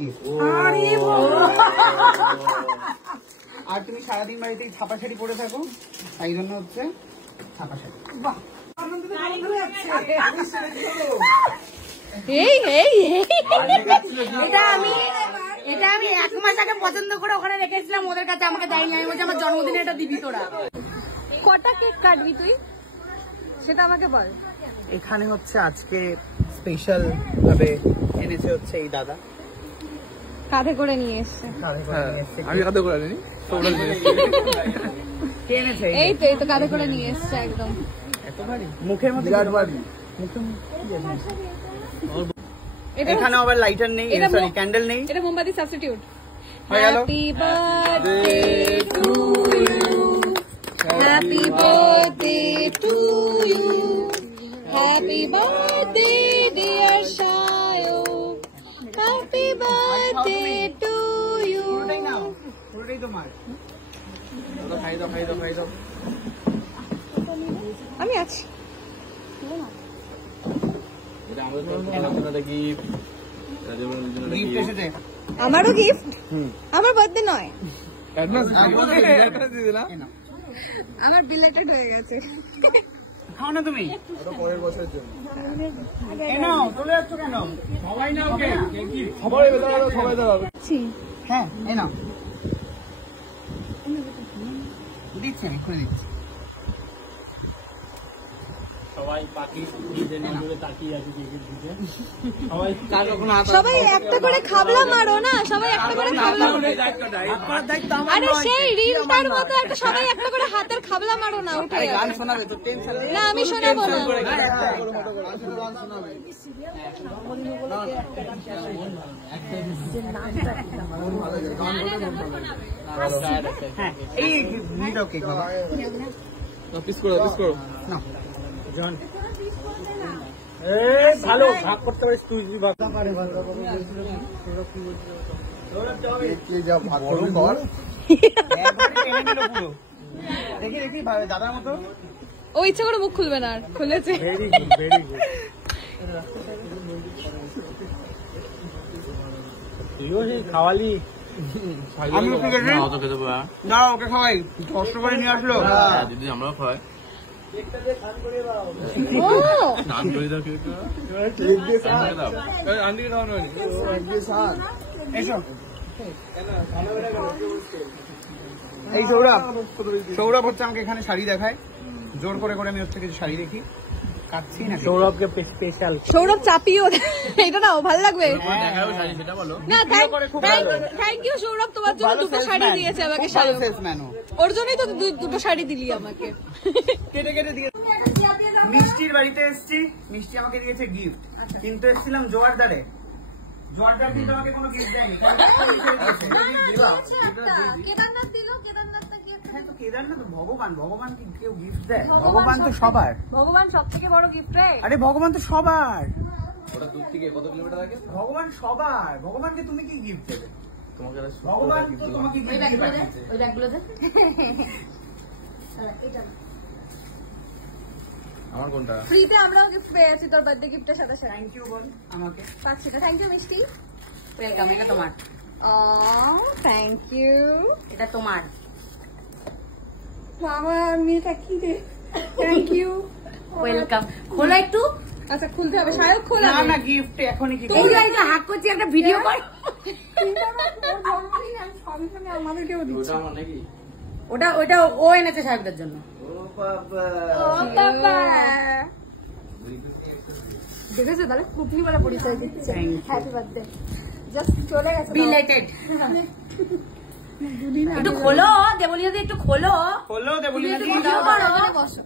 Gift. আর তুমি সারাদিন বাড়িতে ছাপা শাড়ি পরে থাকো, তাই জন্য হচ্ছে ছাপা শাড়ি। এটা আমি 1 মাস আগে পছন্দ করে ওখানে রেখেছিলাম ওদের কাছে, আমাকে দেয়নি। আমি বলছি আমার জন্মদিনে এটা দিবি তোরা। কটা কেক কাটবি তুই সেটা আমাকে বল। এখানে হচ্ছে আজকে স্পেশাল ভাবে এনেছে হচ্ছে এই দাদা, কাঁধে করে নিয়ে এসছে। আমি কাঁধে করে নিই, এই তো কাঁধে করে নিয়ে এসছে একদম। এত ভারী মুখের মধ্যে এখানে আবার লাইটার নেই, সরি ক্যান্ডেল নেই, এটা মোমবাতি সাবস্টিটিউট। হয়ে গেল। Happy birthday to you, happy birthday to you, happy birthday dear Sayak, happy birthday to you. পুরোটাই নাও, পুরোটাই তোমার। খাই দাও, খাই দাও, খাই দাও। আমি আছি। গিফট এসেছে। আমারও গিফট, আমার বার্থডে নয়, আমার বিলেটেড হয়ে গেছে। খাও না তুমি, পরের বছরের জন্য। নাও, চলে যাচ্ছ কেন? সবাই নাও, সবাই দাঁড়াবে, সবাই দাঁড়াবে। হ্যাঁ এই নাও, দিচ্ছি এক্ষুনি দিচ্ছি। সবাই একটা করে খাবলা মারো না, সবাই একটা করে খাবলা মারো। আরে সেই রিলটার মতো একটা সবাই একটা করে হাতের খাবলা মারো না, উঠে গান শোনাবে তো, টেনশন নেই। না আমি শোনাবো না। এই নিয়ে যাও কেক বাবা, পিস করো, পিস করো। নাও জন। ভালো ভাগ করতে পারিস তুই, ভাগ পারে দেখি দেখি দাদার মতো। ও ইচ্ছা করে মুখ খুলবে না, আর খুলেছে। Very good, very good. তুইও সেই খাওয়ালি, আমি ওকে না ওকে খাওয়াই, কষ্ট করে নিয়ে আসলো। দিদি আমরাও খাওয়াই। ও আন্টিকে খাওয়ানো হয়নি। এসো এই সৌরভ, সৌরভ হচ্ছে আমাকে এখানে শাড়ি দেখায়, জোর করে করে আমি হচ্ছে কিছু শাড়ি দেখি, কাটছি না। সৌরভকে স্পেশাল, সৌরভ চাপিও এটা নাও, ভালো লাগবে সেটা বলো না। থ্যাংক ইউ সৌরভ, তোমার জন্য দুটো শাড়ি দিয়েছে আমাকে। ওর জন্যই তো দুটো শাড়ি দিলি আমাকে। কেটে কেটে দিয়ে মিষ্টির বাড়িতে এসছি, মিষ্টি আমাকে দিয়েছে গিফট, কিন্তু এসেছিলাম জোয়ারদারে, জোয়ারদার কিন্তু আমাকে কোনো গিফট দেয়নি। কেদারনাথ ভগবান, ভগবান কি কেউ গিফট দেয়? ভগবান তো সবার, ভগবান সব থেকে বড় গিফট রে। আরে ভগবান তো সবার, ওটা দূর থেকে কত কিলোমিটার আগে? ভগবান সবার, ভগবানকে তুমি কি গিফট দেবে? তোমাকে ভগবান তো তোমাকে গিফট দেবে। ওই ব্যাগগুলোতে আমার কোনটা? ফ্রিতে আমরাও গিফট পেয়েছি তোর বার্থডে গিফটের সাথে সাথে। থ্যাংক ইউ বল আমাকে। পাচ্ছি না, থ্যাংক ইউ মিষ্টি। ওয়েলকাম, এটা তোমার। Thank you. এটা তোমার। বাবা মেয়েটা কি রে, থ্যাংক ইউ। ওয়েলকাম। খোলো একটু। আচ্ছা খুলতে হবে, শায়ক খোলা। না না গিফট এখনই কি তুমি তো হাক করছি, একটা ভিডিও কর। আমাদেরকেও দিচ্ছি। ওটা ওইটা ও এনেছে সাহেবদের জন্য। দেখেছো তাহলে কুপলি বলে পরিচয় দিচ্ছে। Happy birthday. জাস্ট চলে গেছে। বিলেটেড। একটু খোলো দেবলিয়া দি, একটু খোলো। খোলো দেবলি না, বসো।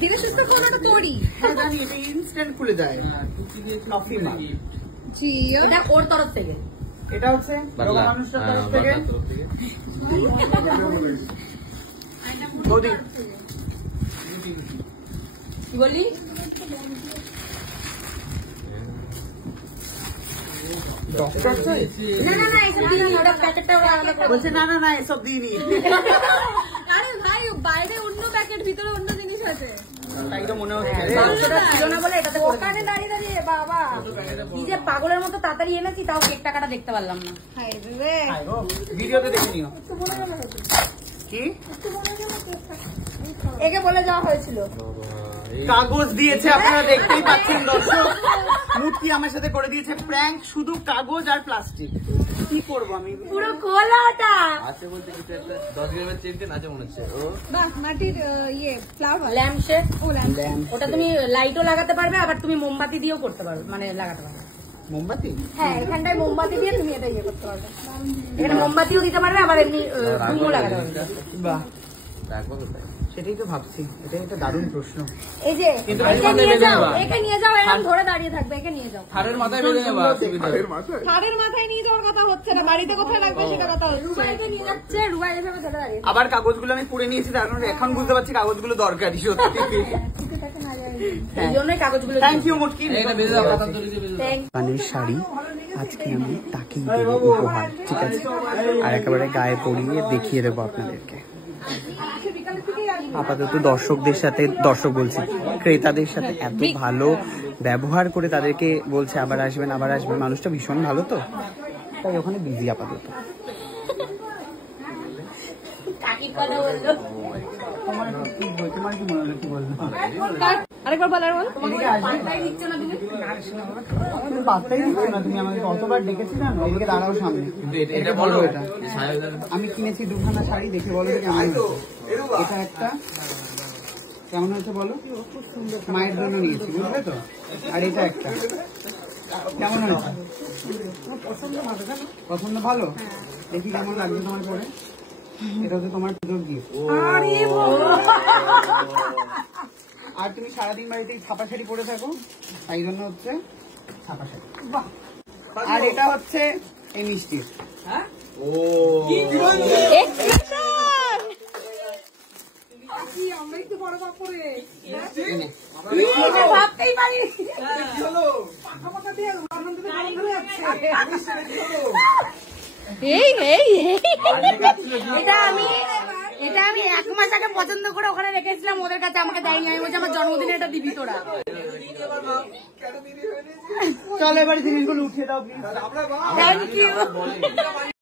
ধীরে সুস্থ খোলাটা তোরই। হ্যাঁ জানি, এটা ইনস্ট্যান্ট খুলে যায়। কফি মা জি, এটা ওর তরফ থেকে। এটা হচ্ছে মানুষের তরফ থেকে। বৌদি কি বললি? ডক্টর তো না না না, এসব দিইনি, ওটা প্যাকেটটা ওরা আলাদা করে বলছে না না না এসব দিইনি। আরে ভাই বাইরে অন্য প্যাকেট, ভিতরে অন্য জিনিস আছে। তাই তো মনে হচ্ছে। মাংসটা ছিল না বলে এটাতে ওখানে দাঁড়িয়ে দাঁড়িয়ে বাবা কি যে পাগলের মতো তাড়াতাড়ি এনেছি, তাও কেক টাকাটা দেখতে পারলাম না। ভিডিওতে দেখে নিও। কি একে বলে যাওয়া হয়েছিল। কাগজ দিয়েছে, আপনারা দেখতেই পাচ্ছেন দর্শক। মুটকি আমার সাথে করে দিয়েছে প্র্যাঙ্ক, শুধু কাগজ আর প্লাস্টিক। কি করবো আমি? পুরো খোলাটা আছে বলতে কিছু একটা 10 গ্রামের চেন আছে মনে হচ্ছে। ও বাহ, মাটির ফ্লাওয়ার ল্যাম্প শেড, ল্যাম্প। ওটা তুমি লাইটও লাগাতে পারবে, আবার তুমি মোমবাতি দিয়েও করতে পারবে, মানে লাগাতে পারবে। মোমবাতি? হ্যাঁ, এখানটায় মোমবাতি দিয়ে তুমি এটা ইয়ে করতে পারবে। এখানে মোমবাতিও দিতে পারবে, আবার এমনি ধুমও লাগাতে পারবে। বাহ, রাখবো কোথায়? সেটাই তো ভাবছি, এটাই একটা দারুণ প্রশ্ন। এই যে কিন্তু একে নিয়ে যাও, একে নিয়ে যাও, এরকম ধরে দাঁড়িয়ে থাকবে, একে নিয়ে যাও। থারের মাথায় বেঁধে নেবা, অসুবিধা নেই। থারের মাথায় নিয়ে যাওয়ার কথা হচ্ছে না, বাড়িতে কোথায় রাখবে সেটা কথা হচ্ছে। রুবাইকে নিয়ে যাচ্ছে, রুবাই এভাবে ধরে দাঁড়িয়ে। আবার কাগজগুলো আমি পুড়ে নিয়েছি, তার কারণে এখন বুঝতে পারছি কাগজগুলো দরকারি সত্যি। এই জন্যই কাগজগুলো। থ্যাংক ইউ মুটকি। এটা বেঁধে দাও, পাতার দড়ি দিয়ে বেঁধে দাও। পানের শাড়ি আজকে আমি তাকেই দেবো উপহার, ঠিক আছে? আর একেবারে গায়ে পরিয়ে দেখিয়ে দেবো আপনাদেরকে। আপাতত দর্শকদের সাথে, দর্শক বলছি ক্রেতাদের সাথে এত ভালো ব্যবহার করে তাদেরকে বলছে আবার আসবেন আবার আসবেন। মানুষটা ভীষণ ভালো, তো তাই ওখানে বিজি আপাতত। কাকির কথা বললো। তোমার কি মনে হলো? কি বললো? আরেকবার বলার বল। পাল্টাই দিচ্ছ না তুমি। তুমি পাত্তাই দিচ্ছ না, তুমি আমাকে কতবার ডেকেছি না। এদিকে দাঁড়াও সামনে। কিন্তু এটা বলো, এটা সাহেবদের আমি কিনেছি দুখানা শাড়ি, দেখে বলো তো কেমন হয়েছে। এটা একটা কেমন হয়েছে বলো? মায়ের জন্য নিয়েছি, বুঝলে তো? আর এটা একটা কেমন হয়েছে? পছন্দ ভালো? দেখি কেমন লাগছে তোমার পরে। এটা হচ্ছে তোমার পুজোর গিফট। আর তুমি সারাদিন বাড়িতে ছাপা শাড়ি পরে থাকো, তাই জন্য হচ্ছে ছাপা শাড়ি। আর এটা হচ্ছে এই মিষ্টি। ও ভাবতেই পারি। এটা আমি 1 মাস আগে পছন্দ করে ওখানে রেখেছিলাম ওদের কাছে, আমাকে দেয়নি। আমি বলছি আমার জন্মদিনে এটা দিবি তোরা। চলো এবার জিনিসগুলো উঠিয়ে দাও প্লিজ। Thank you.